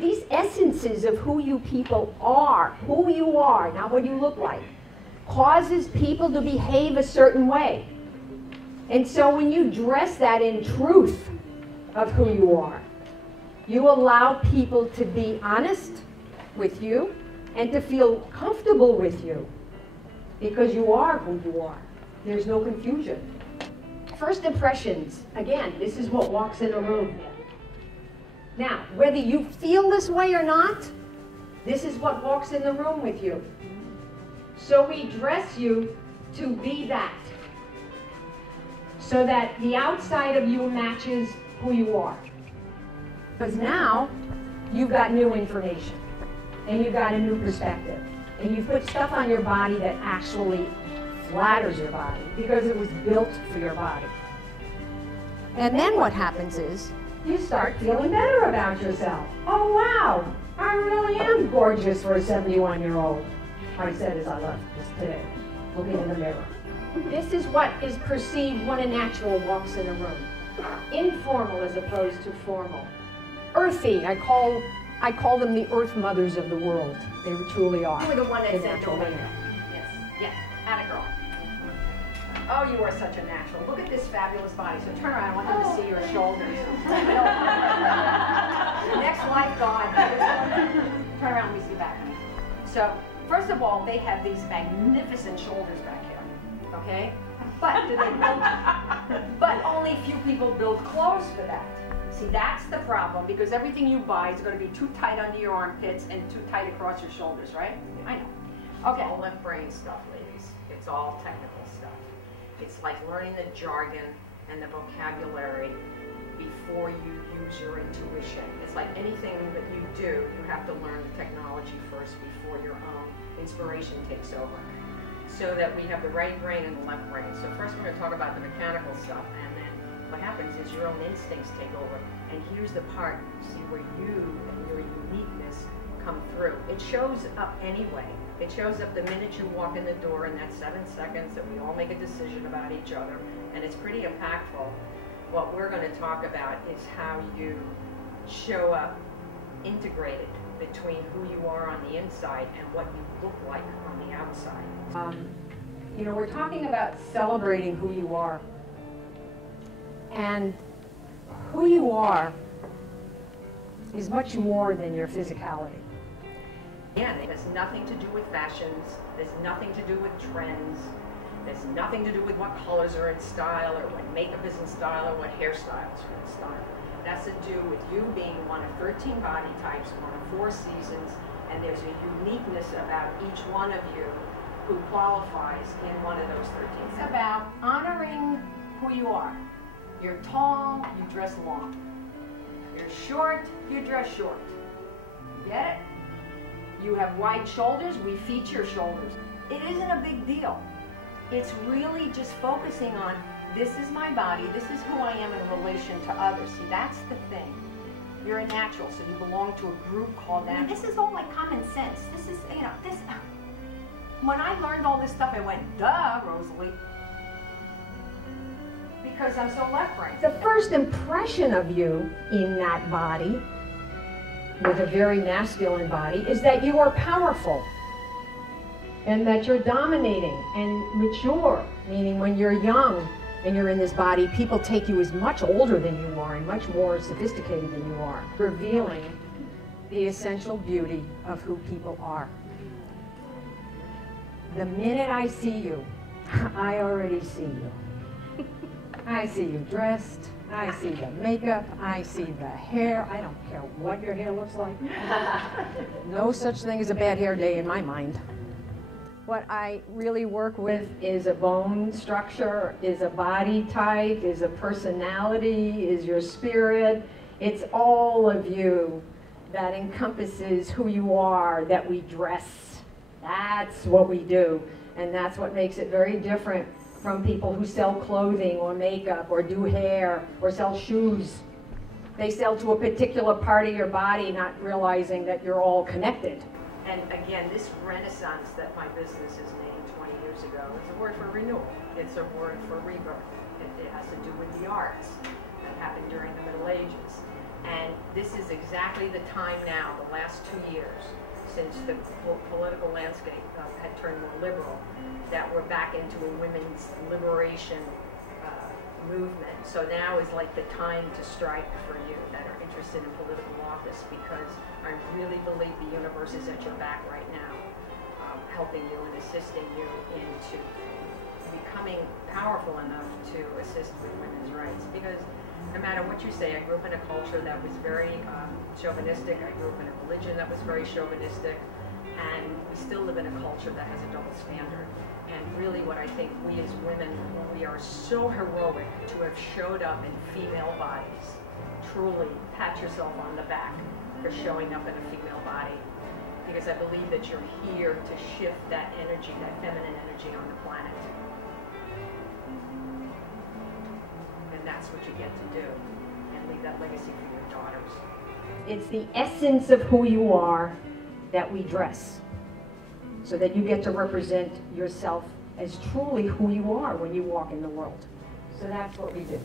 These essences of who you people are, who you are, not what you look like, causes people to behave a certain way. And so when you dress that in truth of who you are, you allow people to be honest with you and to feel comfortable with you because you are who you are. There's no confusion. First impressions, again, this is what walks in a room. Now, whether you feel this way or not, this is what walks in the room with you. So we dress you to be that, so that the outside of you matches who you are. Because now, you've got new information, and you've got a new perspective, and you've put stuff on your body that actually flatters your body, because it was built for your body. And then what happens is, you start feeling better about yourself. Oh wow, I really am gorgeous for a 71-year-old. I said as I left just today, looking in the mirror. This is what is perceived when a natural walks in a room. Informal as opposed to formal. Earthy, I call them the earth mothers of the world. They truly are. You were the one that sent your window. Yes, and a girl. Oh, you are such a natural. Look at this fabulous body. So turn around. I want them to see your shoulders. Next life, God. Turn around. Let me see back. So, first of all, they have these magnificent shoulders back here. Okay? But do they build? But only few people build clothes for that. See, that's the problem, because everything you buy is going to be too tight under your armpits and too tight across your shoulders, right? I know. Okay. All left brain stuff, ladies. It's all technical stuff. It's like learning the jargon and the vocabulary before you use your intuition. It's like anything that you do, you have to learn the technology first before your own inspiration takes over. So that we have the right brain and the left brain. So first we're going to talk about the mechanical stuff, and then what happens is your own instincts take over. And here's the part, see, where you and your uniqueness come through. It shows up anyway. It shows up the minute you walk in the door in that 7 seconds that we all make a decision about each other, and it's pretty impactful. What we're going to talk about is how you show up integrated between who you are on the inside and what you look like on the outside. You know, we're talking about celebrating who you are. And who you are is much more than your physicality. Again, it has nothing to do with fashions, there's nothing to do with trends, there's nothing to do with what colors are in style, or what makeup is in style, or what hairstyles are in style. It has to do with you being one of 13 body types, one of 4 seasons, and there's a uniqueness about each one of you who qualifies in one of those 13. It's about honoring who you are. You're tall, you dress long. You're short, you dress short. Get it? You have wide shoulders, we feature shoulders. It isn't a big deal. It's really just focusing on, this is my body, this is who I am in relation to others. See, that's the thing. You're a natural, so you belong to a group called natural. I mean, this is all like common sense. This is, you know, this. When I learned all this stuff, I went, duh, Rosalie. Because I'm so left brain. The first impression of you in that body, with a very masculine body, is that you are powerful and that you're dominating and mature, meaning when you're young and you're in this body, people take you as much older than you are and much more sophisticated than you are, revealing the essential beauty of who people are. The minute I see you, I already see you. I see you dressed, I see the makeup, I see the hair. I don't care what your hair looks like. No such thing as a bad hair day in my mind. What I really work with is a bone structure, is a body type, is a personality, is your spirit. It's all of you that encompasses who you are, that we dress. That's what we do, and that's what makes it very different from people who sell clothing or makeup or do hair or sell shoes. They sell to a particular part of your body, not realizing that you're all connected. And again, this renaissance that my business has named 20 years ago is a word for renewal. It's a word for rebirth. It has to do with the arts that happened during the Middle Ages. And this is exactly the time now, the last 2 years, since the political landscape had turned more liberal, that we're back into a women's liberation movement. So now is like the time to strike for you that are interested in political office, because I really believe the universe is at your back right now, helping you and assisting you into becoming powerful enough to assist with women's rights. Because no matter what you say, I grew up in a culture that was very chauvinistic. I grew up in a religion that was very chauvinistic. And we still live in a culture that has a double standard. And really what I think we as women, we are so heroic to have showed up in female bodies. Truly pat yourself on the back for showing up in a female body. Because I believe that you're here to shift that energy, that feminine energy on the planet. And that's what you get to do. And leave that legacy for your daughters. It's the essence of who you are that we dress, so that you get to represent yourself as truly who you are when you walk in the world. So that's what we do.